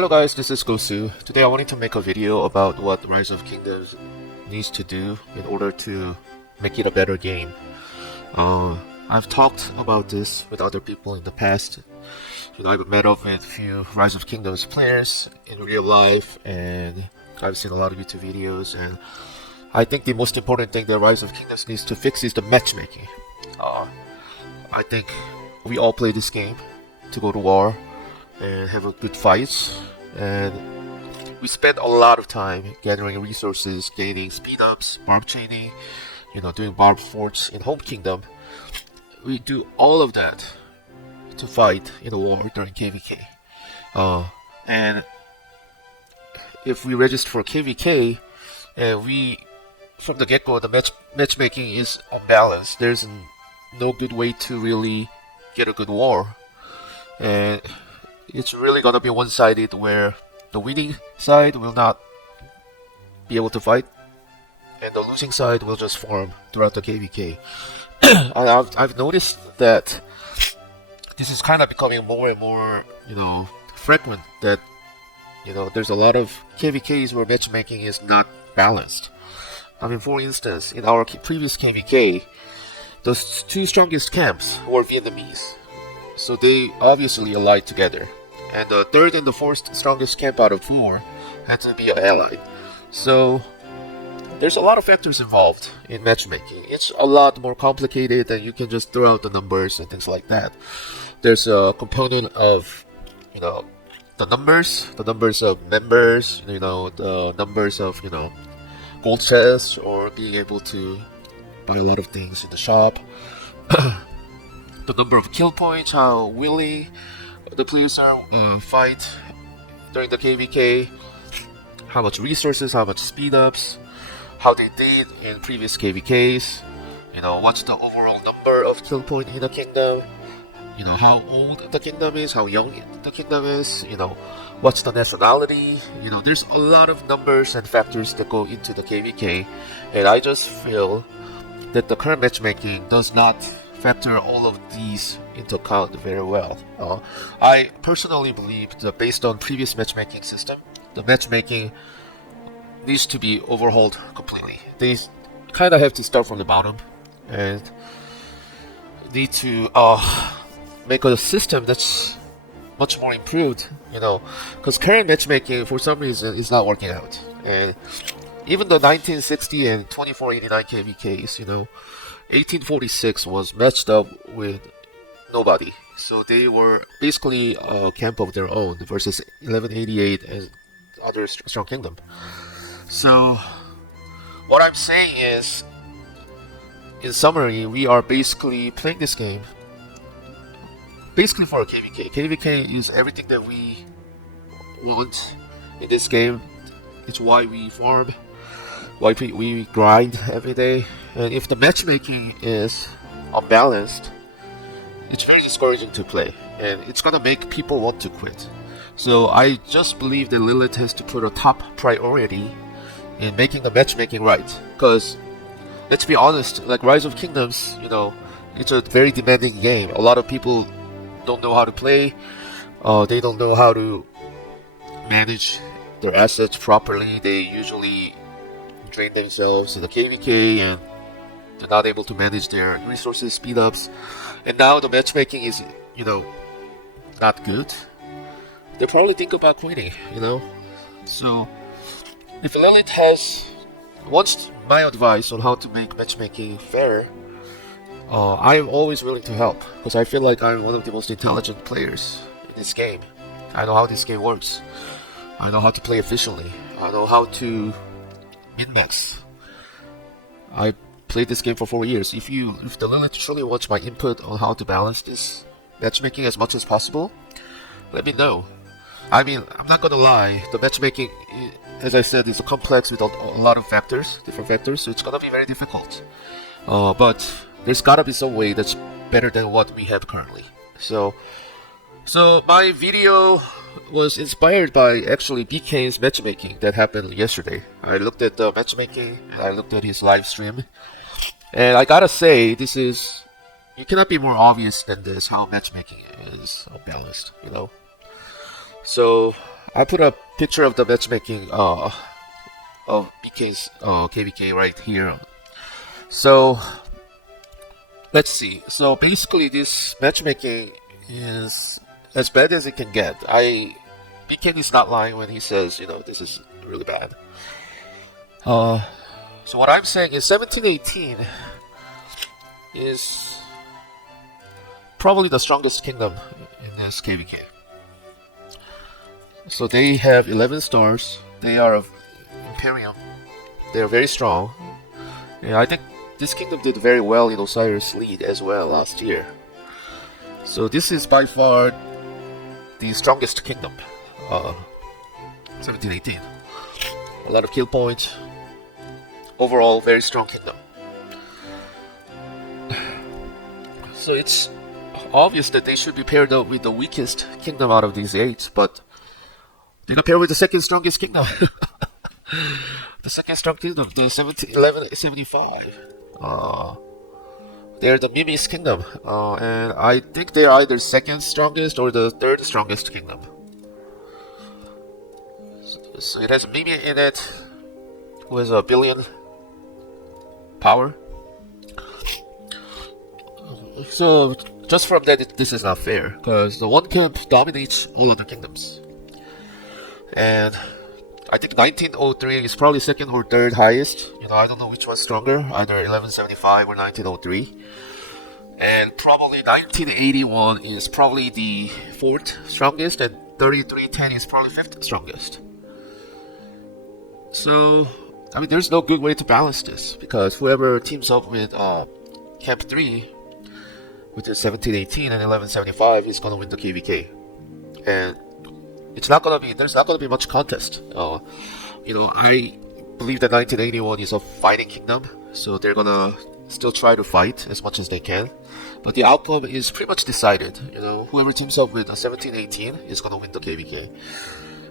Hello guys, this is Gosu. Today I wanted to make a video about what Rise of Kingdoms needs to do in order to make it a better game. I've talked about this with other people in the past. I've met up with a few Rise of Kingdoms players in real life, and I've seen a lot of YouTube videos, and I think the most important thing that Rise of Kingdoms needs to fix is the matchmaking. I think we all play this game to go to war and have a good fight, and we spend a lot of time gathering resources, gaining speed-ups, barb chaining, doing barb forts in home kingdom. We do all of that to fight in a war during KVK. And if we register for KVK, and we, from the get-go, the matchmaking is unbalanced. There's no good way to really get a good war. And it's really gonna be one-sided, where the winning side will not be able to fight, and the losing side will just farm throughout the KVK. And I've noticed that this is kind of becoming more and more, frequent, that, there's a lot of KVKs where matchmaking is not balanced. I mean, for instance, in our previous KVK, the two strongest camps were Vietnamese, so they obviously allied together. And the third and the fourth strongest camp out of 4 had to be an ally. So there's a lot of factors involved in matchmaking. It's a lot more complicated than you can just throw out the numbers and things like that. There's a component of, the numbers of members, the numbers of, gold chests, or being able to buy a lot of things in the shop. The number of kill points, how willing the players are fight during the KVK, how much resources, how much speed ups, how they did in previous KVKs, what's the overall number of kill point in the kingdom, how old the kingdom is, how young the kingdom is, what's the nationality. There's a lot of numbers and factors that go into the KVK, and I just feel that the current matchmaking does not factor all of these into account very well. I personally believe that based on previous matchmaking system, the matchmaking needs to be overhauled completely. They kind of have to start from the bottom and need to make a system that's much more improved, because current matchmaking for some reason is not working out. And even the 1960 and 2489 KVKs, 1846 was matched up with nobody, so they were basically a camp of their own versus 1188 and other strong kingdom. So what I'm saying is, in summary, we are basically playing this game basically for a KVK. KVK is everything that we want in this game. It's why we farm, why we grind every day. And if the matchmaking is unbalanced, it's very discouraging to play, and it's gonna make people want to quit. So I just believe that Lilith has to put a top priority in making the matchmaking right. Because let's be honest, like Rise of Kingdoms, it's a very demanding game. A lot of people don't know how to play. They don't know how to manage their assets properly. They usually drain themselves in the KVK, and they're not able to manage their resources, speed ups. And now the matchmaking is, not good. They probably think about quitting, So if Lilith wants my advice on how to make matchmaking fair, I'm always willing to help, because I feel like I'm one of the most intelligent players in this game. I know how this game works. I know how to play efficiently. I know how to min-max. I played this game for 4 years. If the Lilith truly wants my input on how to balance this matchmaking as much as possible, let me know. I mean, I'm not gonna lie, the matchmaking, as I said, is complex with a lot of different factors, so it's gonna be very difficult. But there's gotta be some way that's better than what we have currently. So my video was inspired by actually BK's matchmaking that happened yesterday. I looked at the matchmaking, and I looked at his live stream, and I gotta say, you cannot be more obvious than this, how matchmaking is unbalanced, So I put a picture of the matchmaking of BK's KVK right here. So let's see. So basically, this matchmaking is as bad as it can get. BK is not lying when he says, this is really bad. So what I'm saying is 1718 is probably the strongest kingdom in this KVK. So they have 11 stars. They are of Imperium. They are very strong. Yeah, I think this kingdom did very well in Osiris League as well last year. So this is by far the strongest kingdom. 1718. A lot of kill points. Overall, very strong kingdom. So it's obvious that they should be paired up with the weakest kingdom out of these 8, but they got paired with the second strongest kingdom. The second strong kingdom, the 1175. They're the Mimi's kingdom, and I think they're either second strongest or the third strongest kingdom. So it has Mimi in it, who has a billion power. So just from that, this is not fair, because the one camp dominates all other kingdoms. And I think 1903 is probably second or third highest. I don't know which one's stronger, either 1175 or 1903. And probably 1981 is probably the fourth strongest, and 3310 is probably fifth strongest. So, there's no good way to balance this, because whoever teams up with Camp 3, with the 1718 and 1175, is going to win the KVK. And there's not going to be much contest. I believe that 1981 is a fighting kingdom, so they're going to still try to fight as much as they can. But the outcome is pretty much decided. Whoever teams up with 1718 is going to win the KVK.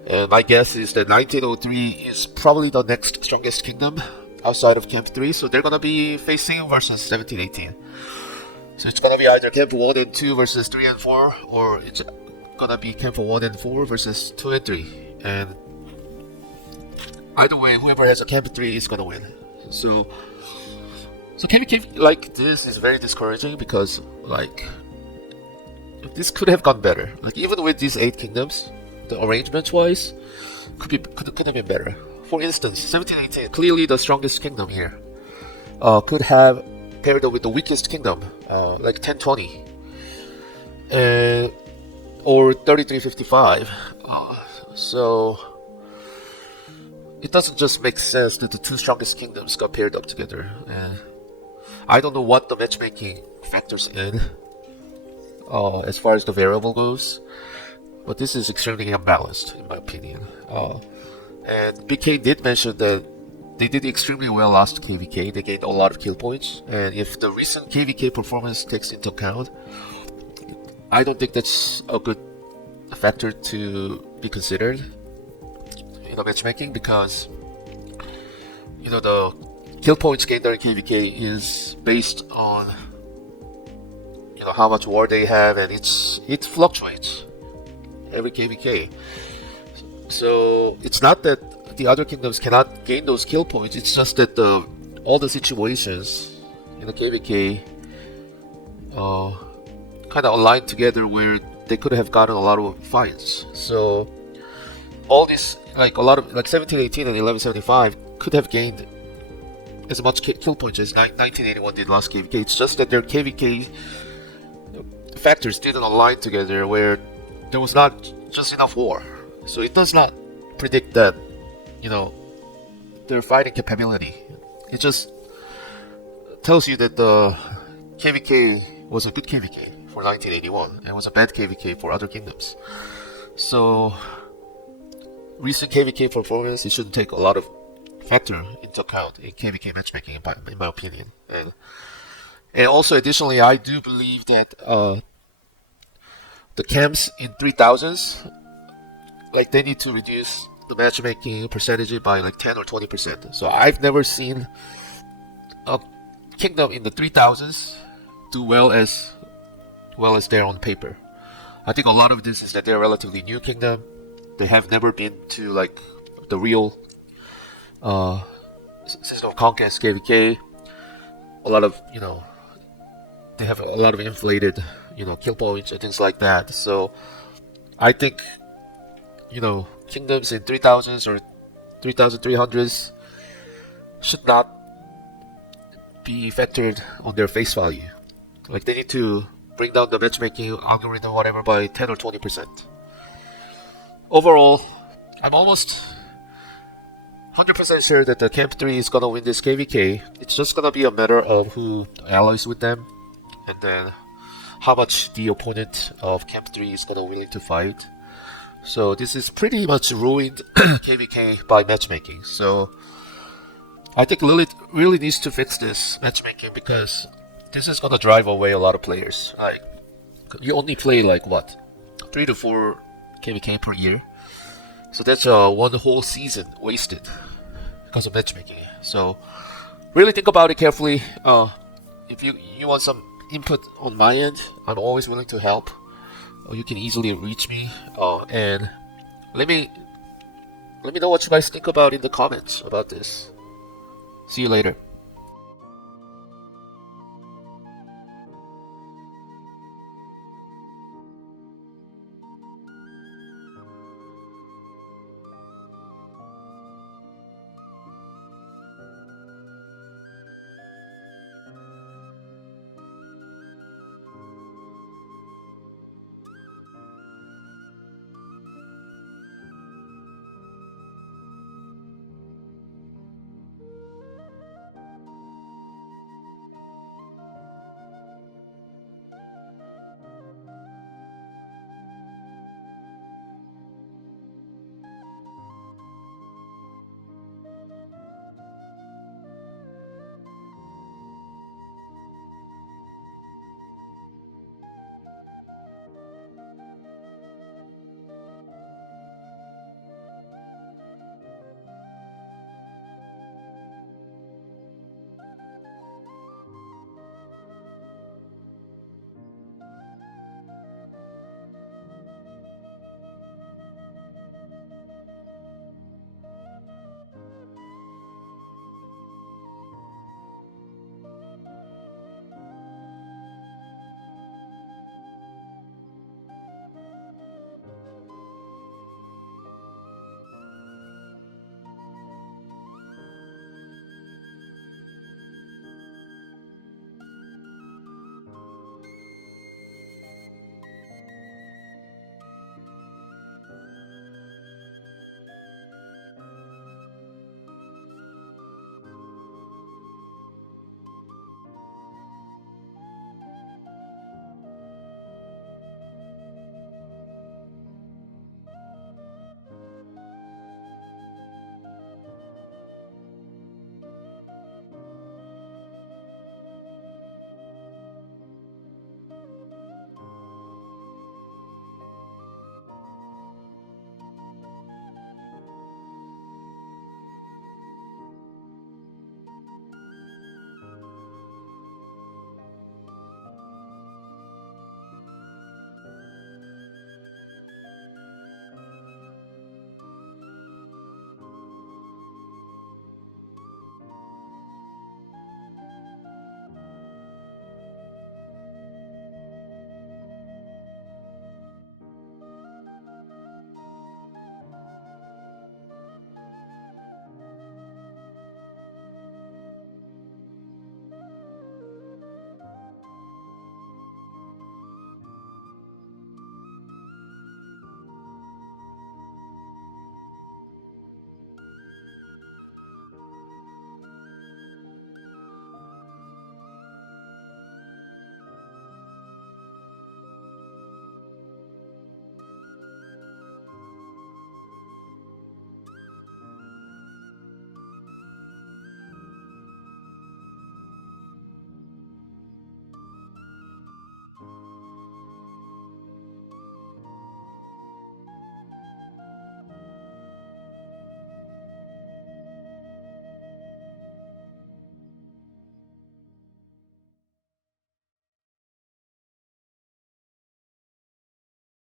And my guess is that 1903 is probably the next strongest kingdom outside of Camp 3, so they're going to be facing versus 1718. So it's going to be either Camp 1 and 2 versus 3 and 4, or it's going to be Camp 1 and 4 versus 2 and 3. And either way, whoever has a Camp 3 is going to win. So KVK like this is very discouraging, because this could have gone better. Even with these 8 kingdoms, the arrangements wise could have been better. For instance, 1718, clearly the strongest kingdom here, could have paired up with the weakest kingdom, like 1020, or 3355. So it doesn't just make sense that the two strongest kingdoms got paired up together. And I don't know what the matchmaking factors in, as far as the variable goes, but this is extremely unbalanced in my opinion. And BK did mention that they did extremely well last KVK. They gained a lot of kill points, and if the recent KVK performance takes into account, I don't think that's a good factor to be considered in matchmaking, because the kill points gained during KVK is based on how much war they have, and it fluctuates every KVK. So it's not that the other kingdoms cannot gain those kill points, it's just that all the situations in the KVK kind of aligned together where they could have gotten a lot of fights. So all this, a lot of 1718 and 1175 could have gained as much kill points as 1981 did last KVK. It's just that their KVK factors didn't align together, where there was not just enough war. So it does not predict that their fighting capability. It just tells you that the KVK was a good KVK for 1981 and was a bad KVK for other kingdoms. So recent KVK performance, it shouldn't take a lot of factor into account in KVK matchmaking, in my opinion. And also additionally, I do believe that the camps in 3000s, they need to reduce the matchmaking percentage by 10 or 20%. So I've never seen a kingdom in the 3000s do well as they're on paper. I think a lot of this is that they're a relatively new kingdom. they have never been to like the real system of conquest KVK. A lot of they have a lot of inflated kill points and things like that. So I think kingdoms in 3000s or 3300s should not be factored on their face value. Like they need to bring down the matchmaking algorithm whatever by 10 or 20%. Overall, I'm almost 100% sure that the Camp 3 is gonna win this KVK. It's just gonna be a matter of who allies with them, and then how much the opponent of Camp 3 is gonna willing to fight. So this is pretty much ruined KVK by matchmaking. So I think Lilith really needs to fix this matchmaking, because this is gonna drive away a lot of players. Like, you only play like what, 3 to 4 KVK per year. So that's one whole season wasted because of matchmaking. So really think about it carefully. If you want some input on my end, I'm always willing to help. You can easily reach me, and let me know what you guys think about in the comments about this. See you later.